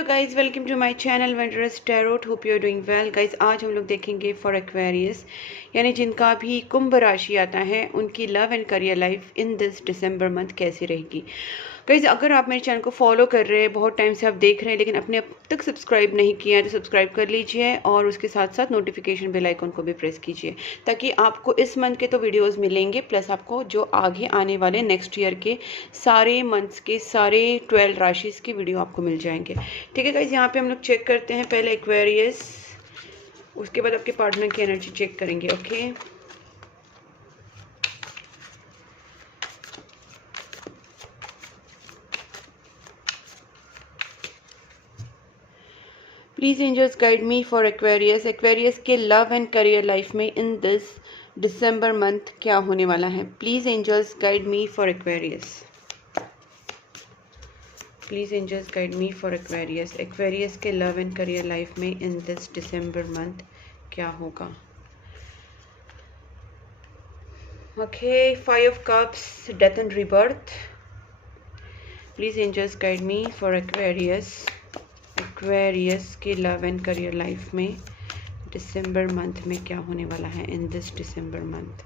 Hello guys, welcome to my channel Wonders Tarot. Hope you are doing well guys. आज हम लोग देखेंगे for Aquarius, यानी जिनका भी कुंभ राशि आता है, उनकी love and career life in this December month कैसी रहेगी। गाइज, अगर आप मेरे चैनल को फॉलो कर रहे हैं, बहुत टाइम से आप देख रहे हैं लेकिन अपने अब तक सब्सक्राइब नहीं किया है, तो सब्सक्राइब कर लीजिए और उसके साथ साथ नोटिफिकेशन बेल आइकन को भी प्रेस कीजिए, ताकि आपको इस मंथ के तो वीडियोस मिलेंगे, प्लस आपको जो आगे आने वाले नेक्स्ट ईयर के सारे मंथ्स के सारे 12 राशिस की वीडियो आपको मिल जाएंगे। ठीक है गाइज, यहाँ पे हम लोग चेक करते हैं पहले एक्वेरियस, उसके बाद आपके पार्टनर की एनर्जी चेक करेंगे। Okay, please angels guide me for Aquarius. Aquarius के लव एंड करियर लाइफ में इन दिस दिसंबर मंथ क्या होने वाला है। Please angels guide me for Aquarius. Please angels guide me for Aquarius. Aquarius के love and career life में in this December month क्या होगा। Okay, 5 of cups, death and rebirth. Please angels guide me for Aquarius. Aquarius के love and career life में दिसंबर month में क्या होने वाला है इन दिस दिसंबर मंथ।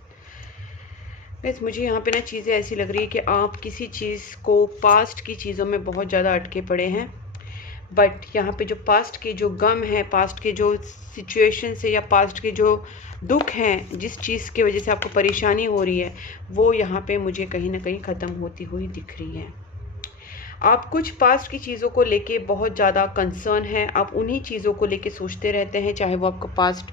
बस मुझे यहाँ पे ना चीज़ें ऐसी लग रही है कि आप किसी चीज़ को, पास्ट की चीज़ों में बहुत ज़्यादा अटके पड़े हैं, बट यहाँ पे जो पास्ट के जो गम है, पास्ट के जो सिचुएशन से या पास्ट के जो दुख हैं, जिस चीज़ की वजह से आपको परेशानी हो रही है, वो यहाँ पे मुझे कहीं ना कहीं ख़त्म होती हुई दिख रही है। आप कुछ पास्ट की चीज़ों को लेके बहुत ज़्यादा कंसर्न है, आप उन्हीं चीज़ों को लेके सोचते रहते हैं, चाहे वो आपका पास्ट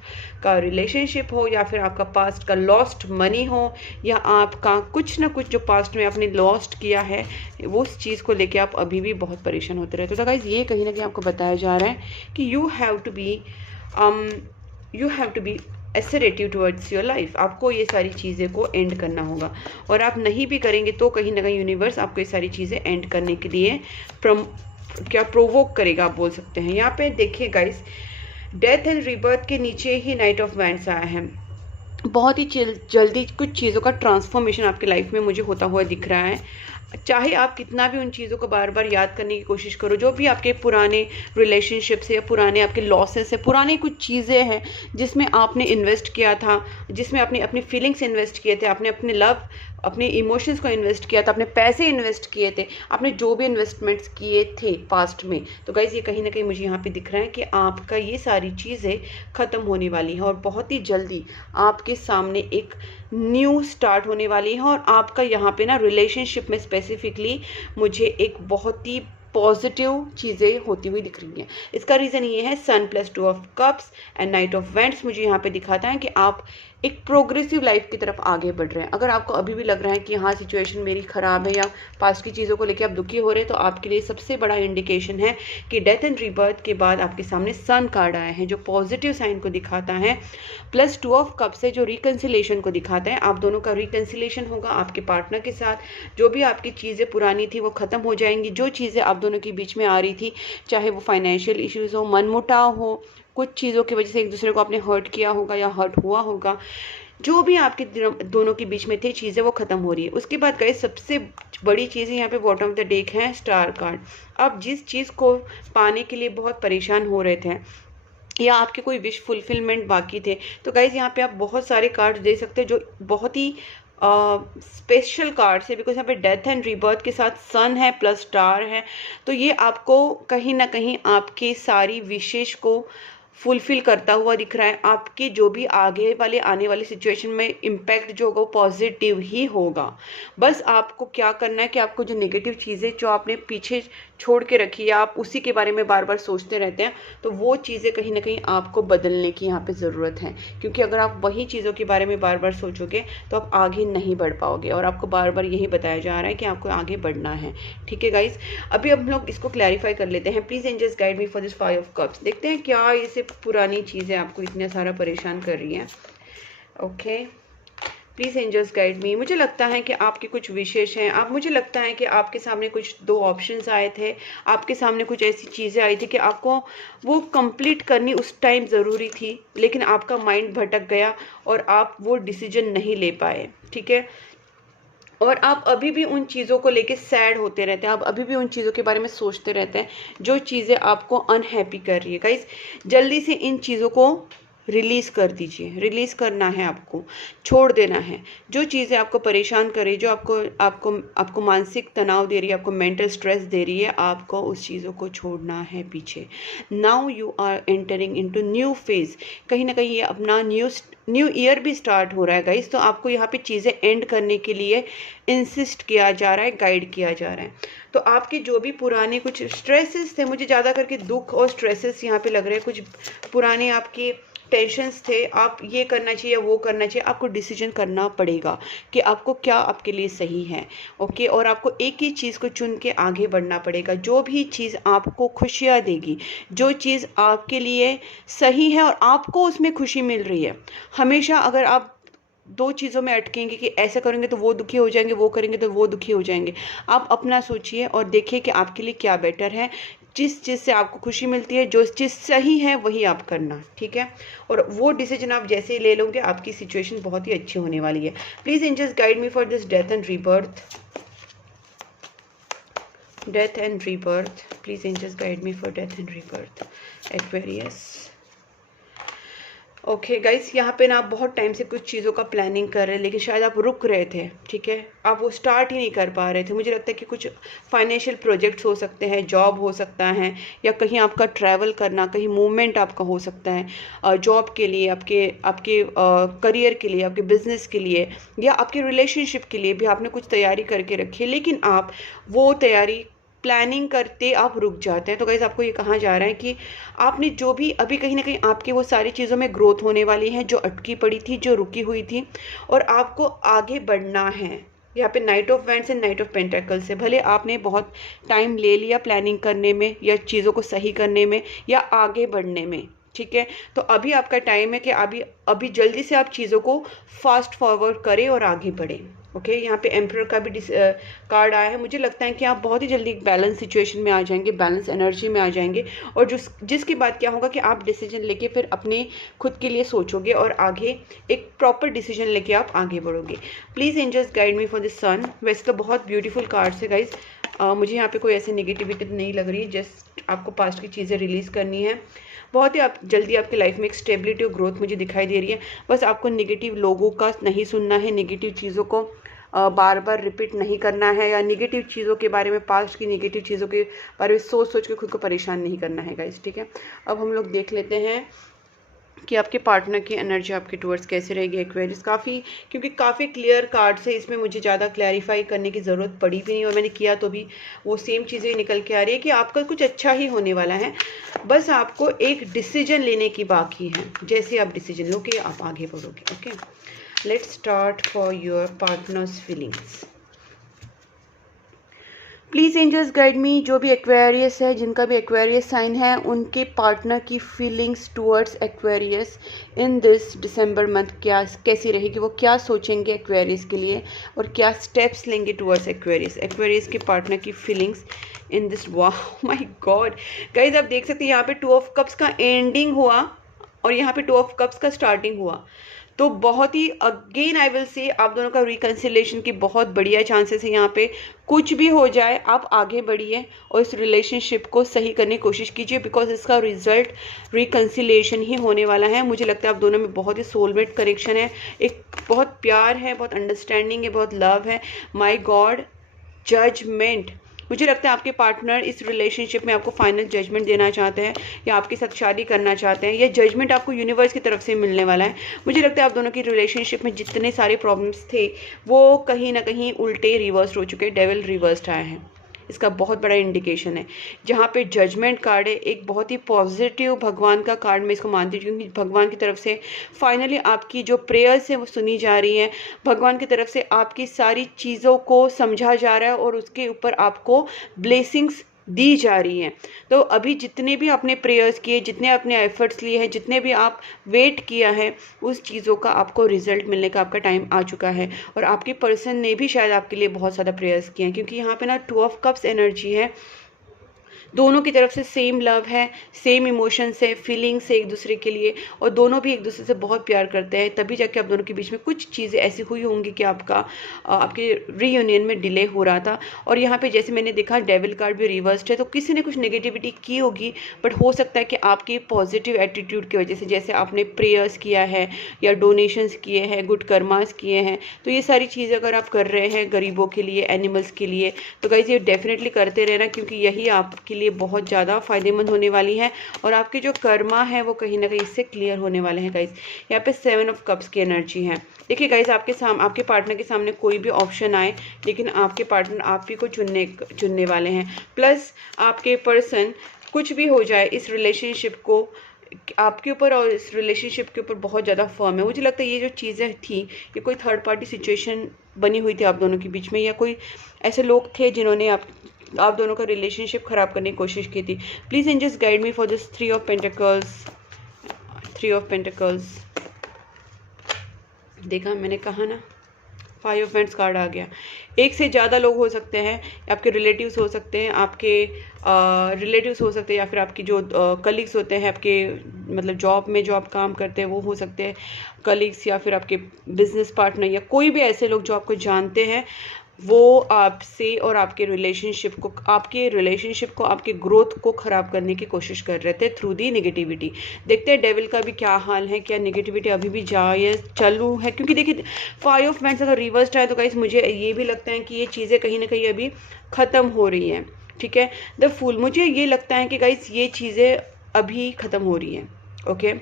का रिलेशनशिप हो या फिर आपका पास्ट का लॉस्ट मनी हो, या आपका कुछ ना कुछ जो पास्ट में आपने लॉस्ट किया है, वो उस चीज़ को लेके आप अभी भी बहुत परेशान होते रहते हो। तो गाइस, ये कहीं ना कहीं आपको बताया जा रहा है कि you have to be assertive towards your life. आपको ये सारी चीज़ें को एंड करना होगा, और आप नहीं भी करेंगे तो कहीं ना कहीं यूनिवर्स आपको ये सारी चीज़ें एंड करने के लिए प्रोवोक करेगा, आप बोल सकते हैं। यहाँ पे देखिए गाइस, डेथ एंड रीबर्थ के नीचे ही नाइट ऑफ वैंड्स आया है। बहुत ही जल्दी कुछ चीज़ों का ट्रांसफॉर्मेशन आपके लाइफ में मुझे होता हुआ दिख रहा है। चाहे आप कितना भी उन चीज़ों को बार बार याद करने की कोशिश करो, जो भी आपके पुराने रिलेशनशिप्स है या पुराने आपके लॉसेस है, पुरानी कुछ चीज़ें हैं जिसमें आपने इन्वेस्ट किया था, जिसमें आपने अपनी फीलिंग्स इन्वेस्ट किए थे, आपने अपने लव, अपने इमोशंस को इन्वेस्ट किया था, अपने पैसे इन्वेस्ट किए थे, आपने जो भी इन्वेस्टमेंट्स किए थे पास्ट में, तो गाइज ये कहीं ना कहीं मुझे यहाँ पे दिख रहा है कि आपका ये सारी चीज़ें ख़त्म होने वाली हैं और बहुत ही जल्दी आपके सामने एक न्यू स्टार्ट होने वाली है। और आपका यहाँ पे ना रिलेशनशिप में स्पेसिफिकली मुझे एक बहुत ही पॉजिटिव चीज़ें होती हुई दिख रही हैं। इसका रीज़न ये है, sun plus 2 of cups and knight of wands मुझे यहाँ पे दिखाता है कि आप एक प्रोग्रेसिव लाइफ की तरफ आगे बढ़ रहे हैं। अगर आपको अभी भी लग रहा है कि हाँ सिचुएशन मेरी ख़राब है या पास्ट की चीज़ों को लेकर आप दुखी हो रहे हैं, तो आपके लिए सबसे बड़ा इंडिकेशन है कि डेथ एंड रीबर्थ के बाद आपके सामने सन कार्ड आया है, जो पॉजिटिव साइन को दिखाता है। प्लस 2 ऑफ कप्स है, जो रिकन्सिलेशन को दिखाता है। आप दोनों का रिकन्सिलेशन होगा आपके पार्टनर के साथ। जो भी आपकी चीज़ें पुरानी थी वो ख़त्म हो जाएंगी। जो चीज़ें आप दोनों के बीच में आ रही थी, चाहे वो फाइनेंशियल इश्यूज़ हो, मनमुटाव हो, कुछ चीज़ों की वजह से एक दूसरे को आपने हर्ट किया होगा या हर्ट हुआ होगा, जो भी आपके दोनों के बीच में थे चीज़ें, वो ख़त्म हो रही है। उसके बाद गए सबसे बड़ी चीज़ यहाँ पे बॉटम ऑफ द डेक है स्टार कार्ड। आप जिस चीज़ को पाने के लिए बहुत परेशान हो रहे थे या आपके कोई विश फुलफिलमेंट बाकी थे, तो गाइज यहाँ पे आप बहुत सारे कार्ड दे सकते हैं जो बहुत ही स्पेशल कार्ड्स है, बिकॉज यहाँ पे डेथ एंड रीबर्थ के साथ सन है प्लस स्टार है। तो ये आपको कहीं ना कहीं आपकी सारी विशेष को फुलफिल करता हुआ दिख रहा है। आपकी जो भी आगे वाले आने वाली सिचुएशन में इम्पैक्ट जो होगा वो पॉजिटिव ही होगा। बस आपको क्या करना है कि आपको जो नेगेटिव चीज़ें जो आपने पीछे छोड़ के रखी है, आप उसी के बारे में बार बार सोचते रहते हैं, तो वो चीज़ें कहीं ना कहीं आपको बदलने की यहाँ पे ज़रूरत है। क्योंकि अगर आप वही चीज़ों के बारे में बार बार सोचोगे तो आप आगे नहीं बढ़ पाओगे, और आपको बार बार यही बताया जा रहा है कि आपको आगे बढ़ना है। ठीक है गाइज, अभी हम लोग इसको क्लैरिफाई कर लेते हैं। Please angels guide me for this 5 of cups. देखते हैं क्या ये पुरानी चीज़ें आपको इतना सारा परेशान कर रही हैं। Okay, please angels guide me. मुझे लगता है कि आपके कुछ विशेष हैं। मुझे लगता है कि आपके सामने कुछ 2 ऑप्शंस आए थे, आपके सामने कुछ ऐसी चीज़ें आई थी कि आपको वो कंप्लीट करनी उस टाइम ज़रूरी थी, लेकिन आपका माइंड भटक गया और आप वो डिसीजन नहीं ले पाए। ठीक है, और आप अभी भी उन चीज़ों को लेके सैड होते रहते हैं, आप अभी भी उन चीज़ों के बारे में सोचते रहते हैं जो चीज़ें आपको अनहैप्पी कर रही है। गाइस जल्दी से इन चीज़ों को रिलीज़ कर दीजिए, रिलीज़ करना है, आपको छोड़ देना है। जो चीज़ें आपको परेशान कर रही है, जो आपको आपको आपको मानसिक तनाव दे रही है, आपको मेंटल स्ट्रेस दे रही है, आपको उस चीज़ों को छोड़ना है पीछे। Now you are entering into new phase. कहीं ना कहीं ये अपना न्यू ईयर भी स्टार्ट हो रहा है गाइस, तो आपको यहाँ पे चीज़ें एंड करने के लिए इंसिस्ट किया जा रहा है, गाइड किया जा रहा है। तो आपके जो भी पुराने कुछ स्ट्रेसेस थे, मुझे ज़्यादा करके दुख और स्ट्रेसेस यहाँ पे लग रहे हैं, कुछ पुराने आपके टेंशन्स थे, आप ये करना चाहिए वो करना चाहिए, आपको डिसीजन करना पड़ेगा कि आपको क्या आपके लिए सही है। ओके, और आपको एक ही चीज़ को चुन के आगे बढ़ना पड़ेगा। जो भी चीज़ आपको खुशियाँ देगी, जो चीज़ आपके लिए सही है और आपको उसमें खुशी मिल रही है, हमेशा अगर आप दो चीज़ों में अटकेंगे कि ऐसा करेंगे तो वो दुखी हो जाएंगे, वो करेंगे तो वो दुखी हो जाएंगे, आप अपना सोचिए और देखिए कि आपके लिए क्या बेटर है। जिस चीज़ से आपको खुशी मिलती है, जो चीज़ सही है वही आप करना, ठीक है। और वो डिसीजन आप जैसे ही ले लोगे, आपकी सिचुएशन बहुत ही अच्छी होने वाली है। Please angels guide me for this death and rebirth, death and rebirth. Please angels guide me for death and rebirth, Aquarius. Okay guys, यहाँ पे ना आप बहुत टाइम से कुछ चीज़ों का प्लानिंग कर रहे हैं, लेकिन शायद आप रुक रहे थे, ठीक है, आप वो स्टार्ट ही नहीं कर पा रहे थे। मुझे लगता है कि कुछ फाइनेंशियल प्रोजेक्ट्स हो सकते हैं, जॉब हो सकता है, या कहीं आपका ट्रैवल करना, कहीं मूवमेंट आपका हो सकता है, जॉब के लिए, आपके आपके करियर के लिए, आपके बिजनेस के लिए, या आपके रिलेशनशिप के लिए भी आपने कुछ तैयारी करके रखी है, लेकिन आप वो तैयारी प्लानिंग करते आप रुक जाते हैं। तो गाइस आपको ये कहा जा रहा है कि आपने जो भी अभी कहीं ना कहीं आपकी वो सारी चीज़ों में ग्रोथ होने वाली है, जो अटकी पड़ी थी, जो रुकी हुई थी, और आपको आगे बढ़ना है। यहाँ पे night of wands and knight of pentacles से, भले आपने बहुत टाइम ले लिया प्लानिंग करने में, या चीज़ों को सही करने में, या आगे बढ़ने में, ठीक है, तो अभी आपका टाइम है कि अभी जल्दी से आप चीज़ों को फास्ट फॉरवर्ड करें और आगे बढ़ें। ओके, यहाँ पे एम्परर का भी कार्ड आया है। मुझे लगता है कि आप बहुत ही जल्दी एक बैलेंस सिचुएशन में आ जाएंगे, बैलेंस एनर्जी में आ जाएंगे, और जिसके बाद क्या होगा कि आप डिसीजन लेके फिर अपने खुद के लिए सोचोगे और आगे एक प्रॉपर डिसीजन लेके आप आगे बढ़ोगे। Please angels guide me for the sun. वैसे तो बहुत ब्यूटीफुल कार्ड्स है गाइज, मुझे यहाँ पे कोई ऐसी नेगेटिविटी नहीं लग रही, जस्ट आपको पास्ट की चीज़ें रिलीज़ करनी है। बहुत ही आप जल्दी आपकी लाइफ में एक स्टेबिलिटी और ग्रोथ मुझे दिखाई दे रही है। बस आपको नेगेटिव लोगों का नहीं सुनना है, नेगेटिव चीज़ों को बार बार रिपीट नहीं करना है, या नेगेटिव चीज़ों के बारे में, पास्ट की नेगेटिव चीज़ों के बारे में सोच के खुद को परेशान नहीं करना है गाइस, ठीक है। अब हम लोग देख लेते हैं कि आपके पार्टनर की एनर्जी आपके टुवर्ड्स कैसे रहेगी एक्वेरियस। क्योंकि काफ़ी क्लियर कार्ड्स है, इसमें मुझे ज़्यादा क्लैरिफाई करने की ज़रूरत पड़ी भी नहीं, और मैंने किया तो भी वो सेम चीज़ें निकल के आ रही है कि आपका कुछ अच्छा ही होने वाला है। बस आपको एक डिसीजन लेने की बाकी है, जैसे आप डिसीजन लो कि आप आगे बढ़ोगे। Okay, let's start for your partner's feelings. Please angels guide me, जो भी एक्वेरियस है, जिनका भी एक्वेरियस साइन है, उनके पार्टनर की feelings towards Aquarius in this December month कैसी रहेगी, वो क्या सोचेंगे एक्वेरियस के लिए, और क्या स्टेप्स लेंगे टुवर्ड्स एक्वेरियस। एक्वेरियस के पार्टनर की फीलिंग्स इन दिस, वाह माय गॉड गाइज, आप देख सकते हैं यहाँ पे 2 ऑफ कप्स का एंडिंग हुआ और यहाँ पे 2 ऑफ कप्स का स्टार्टिंग हुआ। तो बहुत ही अगेन आई विल से आप दोनों का रिकन्सिलेशन की बहुत बढ़िया चांसेस है। यहाँ पे कुछ भी हो जाए, आप आगे बढ़िए और इस रिलेशनशिप को सही करने की कोशिश कीजिए, बिकॉज इसका रिजल्ट रिकन्सिलेशन ही होने वाला है। मुझे लगता है आप दोनों में बहुत ही सोलमेट कनेक्शन है, एक बहुत प्यार है, बहुत अंडरस्टैंडिंग है, बहुत लव है। My god, judgement. मुझे लगता है आपके पार्टनर इस रिलेशनशिप में आपको फाइनल जजमेंट देना चाहते हैं, या आपके साथ शादी करना चाहते हैं। यह जजमेंट आपको यूनिवर्स की तरफ से मिलने वाला है। मुझे लगता है आप दोनों की रिलेशनशिप में जितने सारे प्रॉब्लम्स थे, वो कहीं ना कहीं उल्टे रिवर्स हो चुके हैं, डेविल रिवर्स्ड आए हैं। इसका बहुत बड़ा इंडिकेशन है। जहाँ पे जजमेंट कार्ड है, एक बहुत ही पॉजिटिव भगवान का कार्ड मैं इसको मानती हूँ, क्योंकि भगवान की तरफ से फाइनली आपकी जो प्रेयर्स है वो सुनी जा रही हैं। भगवान की तरफ से आपकी सारी चीज़ों को समझा जा रहा है और उसके ऊपर आपको ब्लेसिंग्स दी जा रही हैं। तो अभी जितने भी आपने प्रेयर्स किए, जितने आपने एफर्ट्स लिए हैं, जितने भी आप वेट किया है, उस चीज़ों का आपको रिजल्ट मिलने का आपका टाइम आ चुका है। और आपके पर्सन ने भी शायद आपके लिए बहुत ज़्यादा प्रेयर्स किए हैं, क्योंकि यहाँ पे ना 2 ऑफ कप्स एनर्जी है। दोनों की तरफ से सेम लव है, सेम इमोशंस है, फीलिंग्स है एक दूसरे के लिए, और दोनों भी एक दूसरे से बहुत प्यार करते हैं। तभी जाके आप दोनों के बीच में कुछ चीज़ें ऐसी हुई होंगी कि आपके रीयूनियन में डिले हो रहा था। और यहाँ पे जैसे मैंने देखा डेविल कार्ड भी रिवर्स्ड है, तो किसी ने कुछ नेगेटिविटी की होगी, बट हो सकता है कि आपकी पॉजिटिव एटीट्यूड की वजह से, जैसे आपने प्रेयर्स किया है या डोनेशंस किए हैं, गुड कर्मास किए हैं, तो ये सारी चीज़ें अगर आप कर रहे हैं गरीबों के लिए, एनिमल्स के लिए, तो गाइस ये डेफिनेटली करते रहना, क्योंकि यही आपके लिए बहुत ज़्यादा फायदेमंद होने वाली है। और आपके जो कर्मा है वो कहीं ना कहीं इससे क्लियर होने वाले हैं गाइस। यहाँ पे 7 ऑफ कप्स की एनर्जी है। देखिए गाइस, आपके पार्टनर के सामने कोई भी ऑप्शन आए, लेकिन आपके पार्टनर आप ही को चुनने वाले हैं। प्लस आपके पर्सन, कुछ भी हो जाए, इस रिलेशनशिप को आपके ऊपर और इस रिलेशनशिप के ऊपर बहुत ज़्यादा फर्म है। मुझे लगता है ये जो चीज़ें थी, ये कोई थर्ड पार्टी सिचुएशन बनी हुई थी आप दोनों के बीच में, या कोई ऐसे लोग थे जिन्होंने आप दोनों का रिलेशनशिप ख़राब करने की कोशिश की थी। Please angels guide me for this 3 of pentacles. 3 of pentacles देखा, मैंने कहा ना, 5 ऑफ वांड्स कार्ड आ गया। एक से ज़्यादा लोग हो सकते हैं, आपके रिलेटिव्स हो सकते हैं, आपके रिलेटिव्स हो सकते हैं, या फिर आपकी जो कलीग्स होते हैं, आपके मतलब जॉब में जो आप काम करते हैं वो हो सकते हैं कलीग्स, या फिर आपके बिजनेस पार्टनर, या कोई भी ऐसे लोग जो आपको जानते हैं, वो आपसे और आपके रिलेशनशिप को, आपके ग्रोथ को ख़राब करने की कोशिश कर रहे थे थ्रू दी नेगेटिविटी। देखते हैं डेविल का भी क्या हाल है, क्या नेगेटिविटी अभी भी चालू है, क्योंकि देखिए 5 ऑफ वांड्स अगर रिवर्स्ड है तो गाइस मुझे ये भी लगता है कि ये चीज़ें कहीं ना कहीं अभी ख़त्म हो रही हैं। ठीक है, द फूल, मुझे ये लगता है कि गाइस ये चीज़ें अभी ख़त्म हो रही हैं। ओके,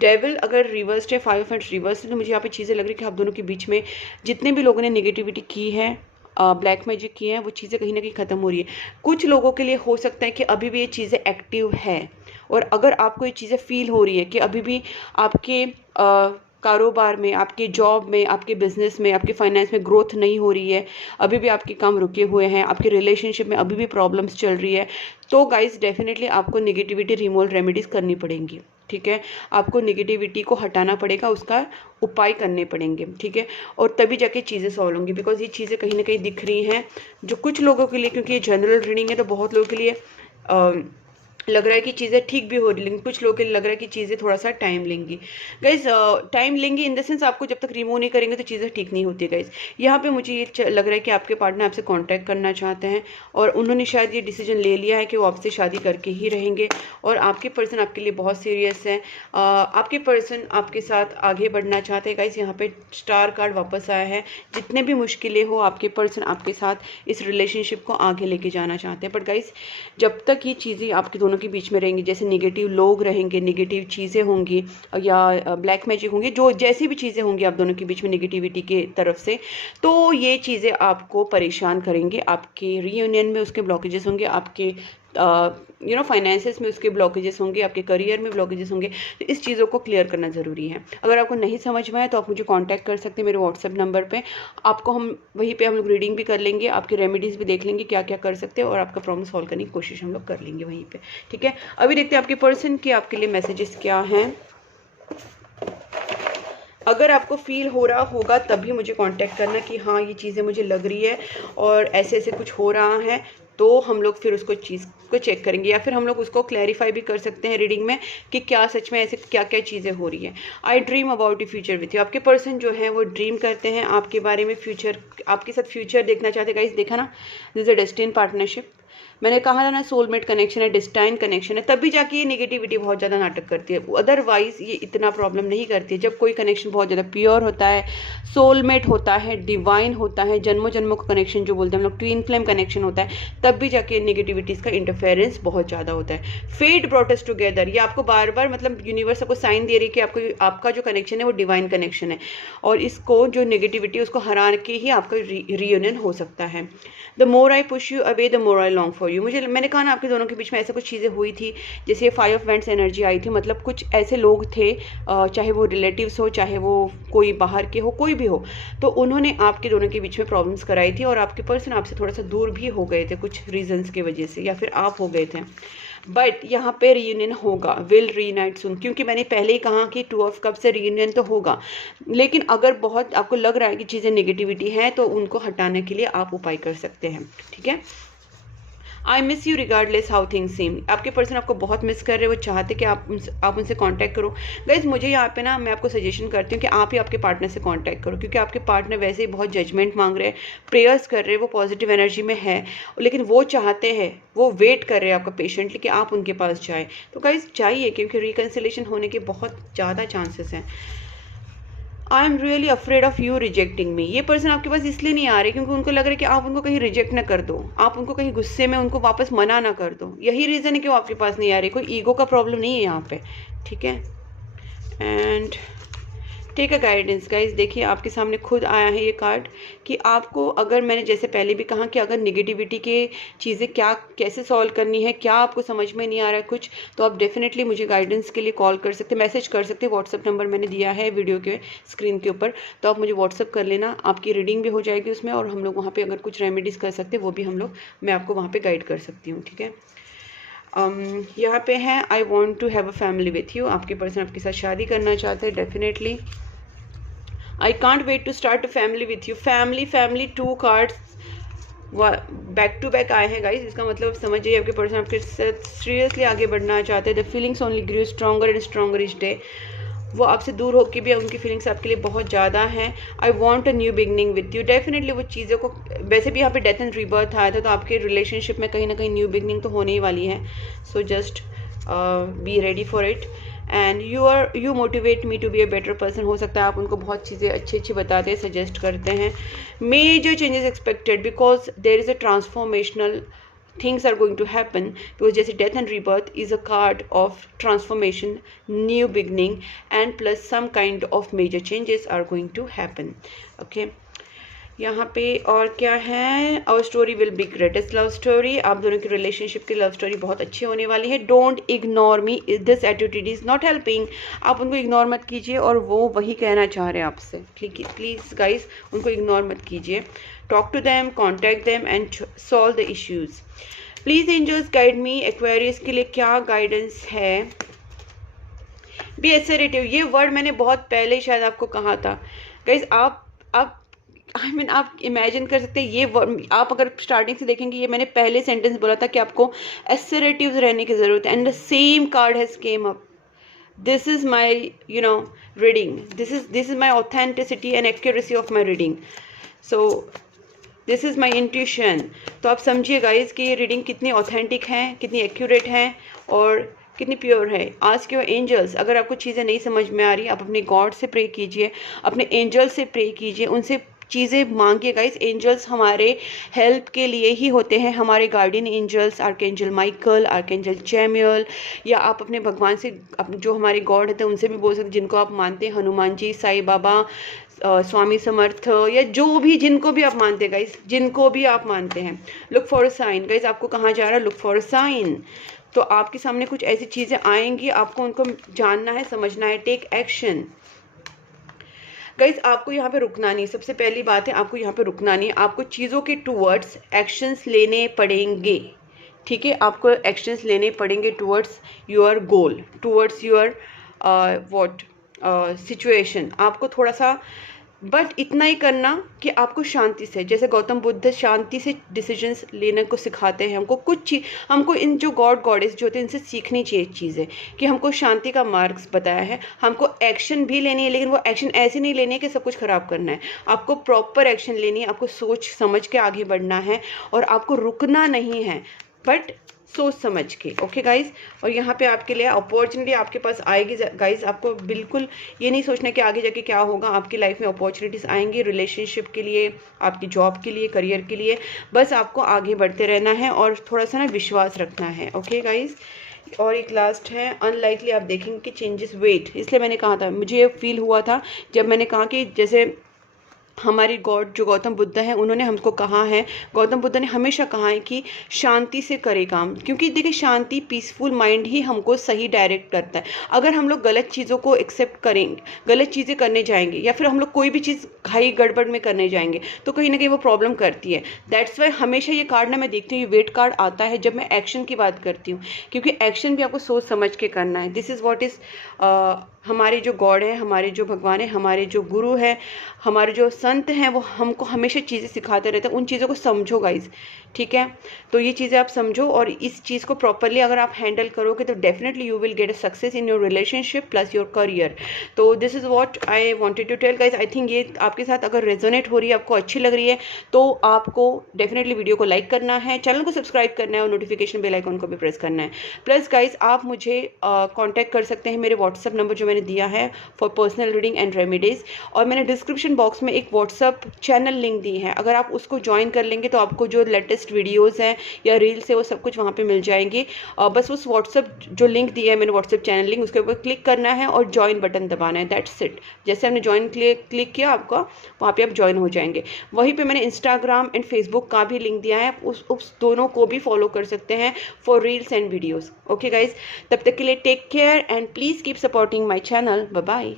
डेविल अगर रिवर्स्ड है, 5 ऑफ वांड्स रिवर्स्ड है, तो मुझे यहाँ पे चीज़ें लग रही है कि आप दोनों के बीच में जितने भी लोगों ने नेगेटिविटी की है, ब्लैक मैजिक की है, वो चीज़ें कहीं ना कहीं ख़त्म हो रही है। कुछ लोगों के लिए हो सकता है कि अभी भी ये चीज़ें एक्टिव है, और अगर आपको ये चीज़ें फील हो रही है कि अभी भी आपके कारोबार में, आपके जॉब में, आपके बिजनेस में, आपके फाइनेंस में ग्रोथ नहीं हो रही है, अभी भी आपके काम रुके हुए हैं, आपके रिलेशनशिप में अभी भी प्रॉब्लम्स चल रही है, तो गाइस डेफिनेटली आपको नेगेटिविटी रिमूवल रेमेडीज़ करनी पड़ेंगी। ठीक है, आपको नेगेटिविटी को हटाना पड़ेगा, उसका उपाय करने पड़ेंगे। ठीक है, और तभी जाके चीज़ें सॉल्व होंगी, बिकॉज ये चीज़ें कहीं ना कहीं दिख रही हैं जो कुछ लोगों के लिए, क्योंकि ये जनरल रीडिंग है तो बहुत लोगों के लिए लग रहा है कि चीज़ें ठीक भी हो रही, लेकिन कुछ लोगों के लिए लग रहा है कि चीज़ें थोड़ा सा टाइम लेंगी। गाइज टाइम लेंगी इन द सेंस, आपको जब तक रिमूव नहीं करेंगे तो चीज़ें ठीक नहीं होती। गाइज यहाँ पे मुझे ये लग रहा है कि आपके पार्टनर आपसे कांटेक्ट करना चाहते हैं, और उन्होंने शायद ये डिसीजन ले लिया है कि वो आपसे शादी करके ही रहेंगे, और आपके पर्सन आपके लिए बहुत सीरियस है। आपके पर्सन आपके साथ आगे बढ़ना चाहते हैं। गाइज यहाँ पे स्टार कार्ड वापस आया है, जितने भी मुश्किलें हो आपके पर्सन आपके साथ इस रिलेशनशिप को आगे लेके जाना चाहते हैं। बट गाइज जब तक ये चीज़ें आपके दोनों के बीच में रहेंगी, जैसे नेगेटिव लोग रहेंगे, नेगेटिव चीज़ें होंगी, या ब्लैक मैजिक होंगी, जो जैसी भी चीज़ें होंगी आप दोनों के बीच में नेगेटिविटी के तरफ से, तो ये चीज़ें आपको परेशान करेंगे। आपके रीयूनियन में उसके ब्लॉकेजेस होंगे, आपके फाइनेंसेस में उसके ब्लॉकेजेस होंगे, आपके करियर में ब्लॉकेजेस होंगे। तो इस चीज़ों को क्लियर करना ज़रूरी है। अगर आपको नहीं समझ में आए तो आप मुझे कांटेक्ट कर सकते हैं मेरे व्हाट्सएप नंबर पे। आपको वहीं पे हम लोग रीडिंग भी कर लेंगे, आपके रेमेडीज़ भी देख लेंगे क्या क्या कर सकते हैं, और आपका प्रॉब्लम सॉल्व करने की कोशिश हम लोग कर लेंगे वहीं पर। ठीक है, अभी देखते हैं आपके पर्सन की आपके लिए मैसेजेस क्या हैं। अगर आपको फील हो रहा होगा तभी मुझे कांटेक्ट करना कि हाँ ये चीज़ें मुझे लग रही है और ऐसे ऐसे कुछ हो रहा है, तो हम लोग फिर उसको चीज़ को चेक करेंगे, या फिर हम लोग उसको क्लैरिफाई भी कर सकते हैं रीडिंग में कि क्या सच में ऐसे क्या क्या चीज़ें हो रही है। आई dream about the future with you. आपके पर्सन जो है वो ड्रीम करते हैं आपके बारे में, फ्यूचर आपके साथ फ्यूचर देखना चाहते हैं। गाइस देखा ना, this is a destine partnership. मैंने कहा था ना, सोलमेट कनेक्शन है, डिस्टाइन कनेक्शन है, तभी जाके ये नेगेटिविटी बहुत ज़्यादा नाटक करती है। अदरवाइज ये इतना प्रॉब्लम नहीं करती है। जब कोई कनेक्शन बहुत ज़्यादा प्योर होता है, सोलमेट होता है, डिवाइन होता है, जन्मों जन्मों का कनेक्शन जो बोलते हैं हम लोग, ट्विन फ्लेम कनेक्शन होता है, तब भी जाके नेगेटिविटीज़ का इंटरफेरेंस बहुत ज़्यादा होता है। फेट ब्रॉट अस टुगेदर, ये आपको बार बार मतलब यूनिवर्स आपको साइन दे रही है कि आपका जो कनेक्शन है वो डिवाइन कनेक्शन है, और इसको जो नेगेटिविटी उसको हरा के ही आपका रीयूनियन हो सकता है। The more I push you away the more I long for you. मैंने कहा ना आपके दोनों के बीच में ऐसे कुछ चीज़ें हुई थी, जैसे 5 ऑफ वांड्स एनर्जी आई थी, मतलब कुछ ऐसे लोग थे, चाहे वो रिलेटिव्स हो, चाहे वो कोई बाहर के हो, कोई भी हो, तो उन्होंने आपके दोनों के बीच में प्रॉब्लम्स कराई थी, और आपके पर्सन आपसे थोड़ा सा दूर भी हो गए थे कुछ रीजंस की वजह से, या फिर आप हो गए थे। बट यहाँ पे रीयूनियन होगा, विल रीयूनाइट सून, क्योंकि मैंने पहले ही कहा कि 2 ऑफ कप से रीयूनियन तो होगा, लेकिन अगर बहुत आपको लग रहा है कि चीज़ें नेगेटिविटी है तो उनको हटाने के लिए आप उपाय कर सकते हैं। ठीक है, I miss you regardless how things सीम। आपके पर्सन आपको बहुत मिस कर रहे हैं, वो चाहते कि आप उनसे कांटेक्ट करो। गाइज मुझे यहाँ पे ना मैं आपको सजेशन करती हूँ कि आप ही आपके पार्टनर से कांटेक्ट करो, क्योंकि आपके पार्टनर वैसे ही बहुत जजमेंट मांग रहे हैं, प्रेयर्स कर रहे हैं, वो पॉजिटिव एनर्जी में है, लेकिन वो चाहते हैं, वो वेट कर रहे हैं आपका पेशेंटली कि आप उनके पास जाए। तो गाइज चाहिए, क्योंकि रिकन्सिलेशन होने के बहुत ज़्यादा चांसेस हैं। I am really afraid of you rejecting me. ये पर्सन आपके पास इसलिए नहीं आ रहे क्योंकि उनको लग रहा है कि आप उनको कहीं रिजेक्ट ना कर दो, आप उनको कहीं गुस्से में उनको वापस मना ना कर दो। यही रीज़न है कि वो आपके पास नहीं आ रही। कोई ईगो का प्रॉब्लम नहीं है यहाँ पे, ठीक है। And take a guidance. Guys देखिए आपके सामने खुद आया है ये कार्ड कि आपको, अगर मैंने जैसे पहले भी कहा कि अगर निगेटिविटी के चीज़ें क्या कैसे सॉल्व करनी है, क्या आपको समझ में नहीं आ रहा है कुछ, तो आप डेफिनेटली मुझे गाइडेंस के लिए कॉल कर सकते, मैसेज कर सकते। व्हाट्सअप नंबर मैंने दिया है वीडियो के स्क्रीन के ऊपर, तो आप मुझे व्हाट्सअप कर लेना, आपकी रीडिंग भी हो जाएगी उसमें, और हम लोग वहाँ पर अगर कुछ रेमेडीज़ कर सकते वो भी मैं आपको वहाँ पर गाइड कर सकती हूँ, ठीक है। यहाँ पे है I want to have a family with you. आपके पर्सन आपके साथ शादी करना चाहते हैं definitely. I can't wait to start a family with you. Family 2 cards back to back आए हैं गाइज। इसका मतलब समझ जाइए आपके पर्सन आपके साथ सीरियसली आगे बढ़ना चाहते हैं। The feelings only grew stronger and stronger each day. वो आपसे दूर होकर भी उनकी फीलिंग्स आपके लिए बहुत ज़्यादा हैं। I want a new beginning with you. Definitely वो चीज़ों को, वैसे भी यहाँ पे डेथ एंड रीबर्थ आया था, तो आपके रिलेशनशिप में कहीं ना कहीं न्यू बिगनिंग तो होने ही वाली है। So just be ready for it. And you motivate me to be a better person. हो सकता है आप उनको बहुत चीज़ें अच्छी बताते हैं, सजेस्ट करते हैं। Major changes expected because there is a transformational things are going to happen, because जैसे death and rebirth is a card of transformation, new beginning, and plus some kind of major changes are going to happen. Okay, यहाँ पे और क्या है, our story will be greatest love story। आप दोनों की relationship की लव स्टोरी बहुत अच्छी होने वाली है। Don't ignore me, this attitude is not helping. आप उनको इग्नोर मत कीजिए, और वो वही कहना चाह रहे हैं आपसे, ठीक है। प्लीज़ गाइज उनको इग्नोर मत कीजिए। Talk to them, contact them and solve the issues. Please angels guide me. Aquarius के लिए क्या गाइडेंस है? B assertive. ये वर्ड मैंने बहुत पहले शायद आपको कहा था गाइज। आप आप इमेजिन कर सकते हैं ये वर्ड, आप अगर स्टार्टिंग से देखेंगे, ये मैंने पहले सेंटेंस बोला था कि आपको एसरेटिव रहने की ज़रूरत है। And the same card has came up. This is my reading, this is my authenticity and accuracy of my reading. So this is my intuition. तो आप समझिए गाइज कि ये रीडिंग कितनी ऑथेंटिक है, कितनी एक्यूरेट है, और कितनी प्योर है। आज के एंजल्स, अगर आपको चीज़ें नहीं समझ में आ रही, आप अपने गॉड से प्रे कीजिए, अपने एंजल से प्रे कीजिए, उनसे चीज़ें मांगिए गाइस। एंजल्स हमारे हेल्प के लिए ही होते हैं, हमारे guardian angels, archangel Michael, archangel Chamuel, या आप अपने भगवान से, जो हमारे गॉड होते हैं उनसे भी बोल सकते, जिनको आप मानते हैं, हनुमान जी, साईं बाबा, स्वामी समर्थ, या जो भी, जिनको भी आप मानते हैं गाइस, जिनको भी आप मानते हैं। Look for a sign guys. आपको कहाँ जा रहा है? Look for a sign. तो आपके सामने कुछ ऐसी चीज़ें आएंगी, आपको उनको जानना है, समझना है। Take action guys. आपको यहाँ पे रुकना नहीं, सबसे पहली बात है, आपको यहाँ पे रुकना नहीं। आपको चीज़ों के टूवर्ड्स एक्शंस लेने पड़ेंगे, ठीक है। आपको एक्शंस लेने पड़ेंगे towards your goal, towards your situation. आपको थोड़ा सा, बट इतना ही करना कि आपको शांति से, जैसे गौतम बुद्ध शांति से डिसीजंस लेने को सिखाते हैं हमको। हमको इन जो गॉडेस जो होते हैं इनसे सीखनी चाहिए चीज़ें, कि हमको शांति का मार्ग बताया है। हमको एक्शन भी लेनी है, लेकिन वो एक्शन ऐसे नहीं लेनी है कि सब कुछ खराब करना है। आपको प्रॉपर एक्शन लेनी है, आपको सोच समझ के आगे बढ़ना है, और आपको रुकना नहीं है, बट सोच समझ के। Okay guys. और यहाँ पे आपके लिए अपॉर्चुनिटी आपके पास आएगी गाइज। आपको बिल्कुल ये नहीं सोचना कि आगे जाके क्या होगा। आपकी लाइफ में अपॉर्चुनिटीज़ आएंगी, रिलेशनशिप के लिए, आपकी जॉब के लिए, करियर के लिए। बस आपको आगे बढ़ते रहना है, और थोड़ा सा ना विश्वास रखना है। Okay guys. और एक लास्ट है, अनलाइकली आप देखेंगे कि चेंजेस वेट। इसलिए मैंने कहा था, मुझे ये फील हुआ था जब मैंने कहा कि जैसे हमारे गॉड जो गौतम बुद्ध हैं, उन्होंने हमको कहा है, गौतम बुद्ध ने हमेशा कहा है कि शांति से करे काम। क्योंकि देखिए शांति, पीसफुल माइंड ही हमको सही डायरेक्ट करता है। अगर हम लोग गलत चीज़ों को एक्सेप्ट करेंगे, गलत चीज़ें करने जाएंगे, या फिर हम लोग कोई भी चीज़ घाई गड़बड़ में करने जाएंगे, तो कहीं ना कहीं वो प्रॉब्लम करती है। दैट्स वाई हमेशा ये कार्ड ना मैं देखती हूँ, ये वेट कार्ड आता है जब मैं एक्शन की बात करती हूँ, क्योंकि एक्शन भी आपको सोच समझ के करना है। दिस इज़ वॉट इज़ हमारे जो गॉड है, हमारे जो भगवान है, हमारे जो गुरु है, हमारे जो संत हैं, वो हमको हमेशा चीज़ें सिखाते रहते हैं। उन चीज़ों को समझो गाइज, ठीक है। तो ये चीज़ें आप समझो और इस चीज़ को प्रॉपरली अगर आप हैंडल करोगे तो definitely you will get a success in your relationship plus your career. तो this is what I wanted to tell guys. I think ये आपके साथ अगर रेजोनेट हो रही है, आपको अच्छी लग रही है, तो आपको डेफिनेटली वीडियो को लाइक करना है, चैनल को सब्सक्राइब करना है और नोटिफिकेशन बेल आइकन को भी प्रेस करना है। प्लस गाइज आप मुझे कॉन्टैक्ट कर सकते हैं मेरे व्हाट्सअप नंबर जो मैंने दिया है for personal reading and remedies, और मैंने डिस्क्रिप्शन बॉक्स में एक व्हाट्सअप चैनल लिंक दी है। अगर आप उसको ज्वाइन कर लेंगे तो आपको जो लेटेस्ट वीडियोज़ हैं या रील्स है वो सब कुछ वहाँ पे मिल जाएंगे। बस उस व्हाट्सअप जो लिंक दिया है मैंने, व्हाट्सअप चैनल लिंक, उसके ऊपर क्लिक करना है और ज्वाइन बटन दबाना है, दैट्स इट। जैसे हमने ज्वाइन क्लिक किया आपका, वहाँ पे आप ज्वाइन हो जाएंगे। वहीं पे मैंने इंस्टाग्राम एंड फेसबुक का भी लिंक दिया है, आप उस दोनों को भी फॉलो कर सकते हैं for reels and videos. Okay guys, तब तक के लिए take care and please keep supporting my channel. Bye bye.